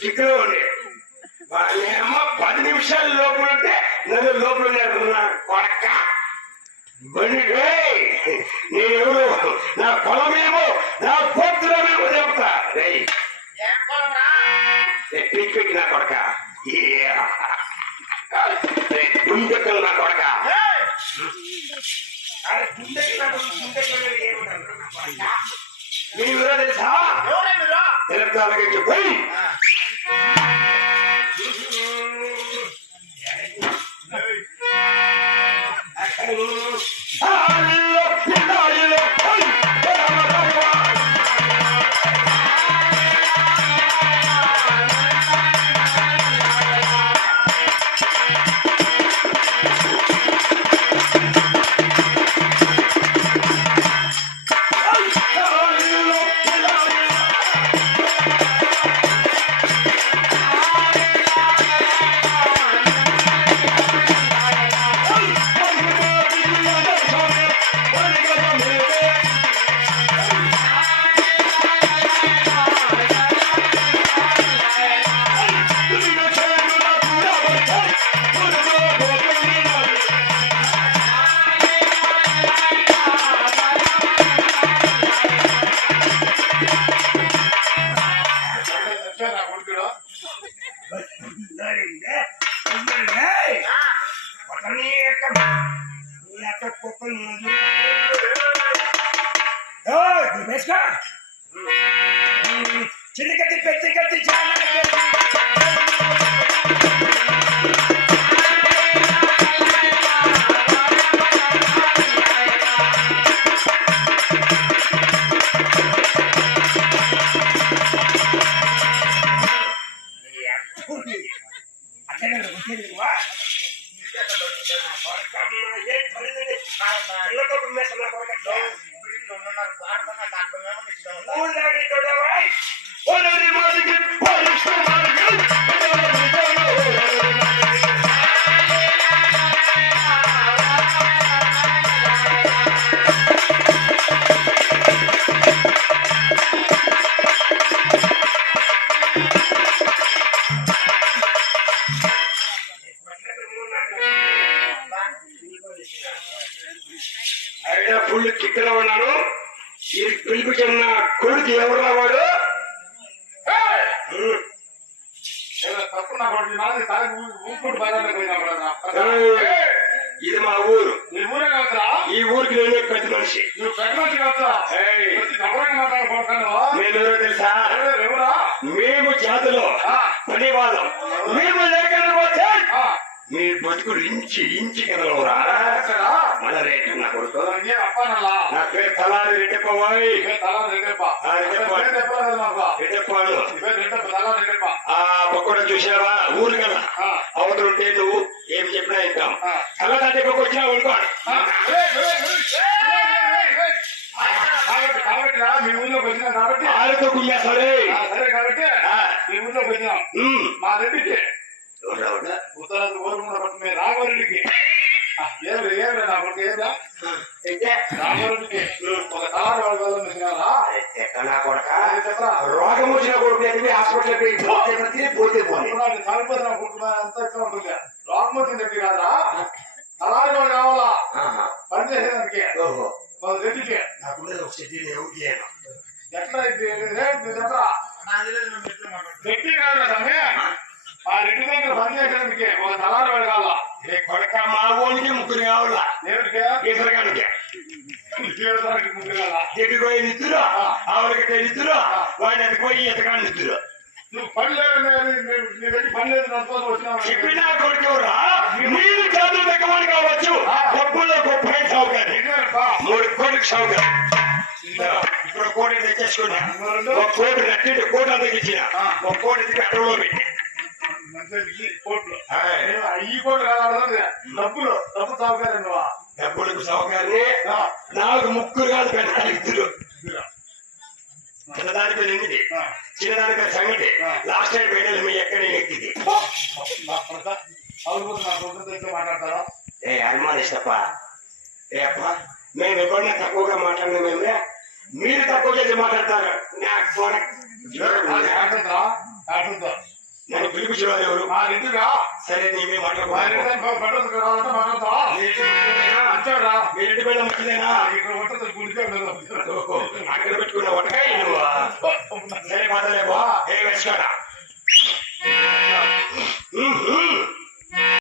చిక్కులో వాళ్ళేమో 10 నిమిషాలు లోపల ఉంటే నన్ను లోపల కొడక్క బండి నేనెవరు నా పొలమేమో నా పోత్రమేమో చెప్తా పిక్కి నా కొడక గుండెక్కలు నా కొడక మీరు తెలుసా తెలంగాణకి చెప్పి చిన్నగడ్డి పెట్టి గడ్డి ఫుల్ కిక్కలో ఉన్నాను. ఈ పిలుపు చిన్న కొడుకు ఎవరు వాడు ఇది మా ఊరు. ఈ ఊరికి నేనే పెద్ద మనిషి. నేను తెలుసా మేము జాతిలో పనివాదం మేము లేకపోతే మీ బతుకులు ఇంచి ఇంచి కదలవురా మన రేటు నా కొడుకు. నా పేరు తలారి రెడ్డెప్పవాయి. ఆ పక్కన చూసావా ఊరు కదా అవతలుంటే నువ్వు ఏం చెప్పినా ఇంటాం. తల దగ్గరకు వచ్చినా ఉంటాడు. ఊర్లోకి వచ్చినాం కాబట్టి ఆలతో కుమ్మేస్తాడే సరే కాబట్టి మీ ఊర్లోకి వచ్చినాం. మా రెడ్డికి ఉత్తరాంధ్ర ఊరుకుండా పట్టిన రాఘవరెడ్డికి ఏమి నా కొడుకు ఏదా రాఘవరెడ్డికి ఒక తలారి వాళ్ళ వల్ల వచ్చినారా చెప్పరా రోగం వచ్చిన కొడుకు హాస్పిటల్ పోతే చనిపోతున్నా కొడుకున్నా అంతా ఎట్లా ఉంటుంది. రోగం వచ్చిన రెడ్డి కాదురా తలారి వాళ్ళు కావాలా పని చేసేదానికి రెడ్డికి ఎట్లా చెప్పరా రెడ్డి కాదు స్వామి ఆ రెడ్డి దగ్గర పని చేసేదానికి ఒక తలారి వాడు కావాలా. కొడక మా ఊరికి ముగ్గురు కావాలా దేవుడికి ఈశ్వరగానికి ముగ్గురు కావాలా. ఎటు పోయి నిద్దురు ఆవిడకి నిద్దురు వాడిని అది పోయి ఎతకాని నిద్దురు నువ్వు పని లేదు నీ దగ్గర పని లేదు నడుచుకోసం వచ్చినావు. చెప్పినా కొడుకురా మీరు చదువు తగ్గమని కావచ్చు డబ్బుల్లో గొప్ప సౌకర్యం 3 కోట్లకు సౌకర్యం ఇప్పుడు కోటి తెచ్చేసుకున్నా 1 కోటి రట్టింటి కోటి అంతకు ఇచ్చిన 1 కోటి అటంలో పెట్టి కోట్లు ఈ కోట్లు కాదు డబ్బులు డబ్బు సౌకర్యం నువ్వా డబ్బులకు సౌకర్యం నాకు ముగ్గురు కాదు పెద్ద ఇద్దరు చిన్నదానికి ఎనిమిది చిన్నదానికి సంగతి లాస్ట్ టైం పెట్టాలి మీ ఎక్కడ ఎక్కింది మాట్లాడతారా అనుమానిస్తప్ప ఏ అప్ప మేము ఎప్పుడన్నా తక్కువగా మాట్లాడినా మేమే మీరు తక్కువ చేసి మాట్లాడతారు నన్ను పిలిపించిన ఎవరు మా రెడ్డిగా సరే నీవే మాట్లాడతావా అంటాడా మీ రెడ్డి పేద మంచిదేనా ఇక్కడ ఉంటుంది గుడికే అక్కడ పెట్టుకున్న వంటకాయ నువ్వు సరే మాట్లాడలేవా ఏ వేసుకోడా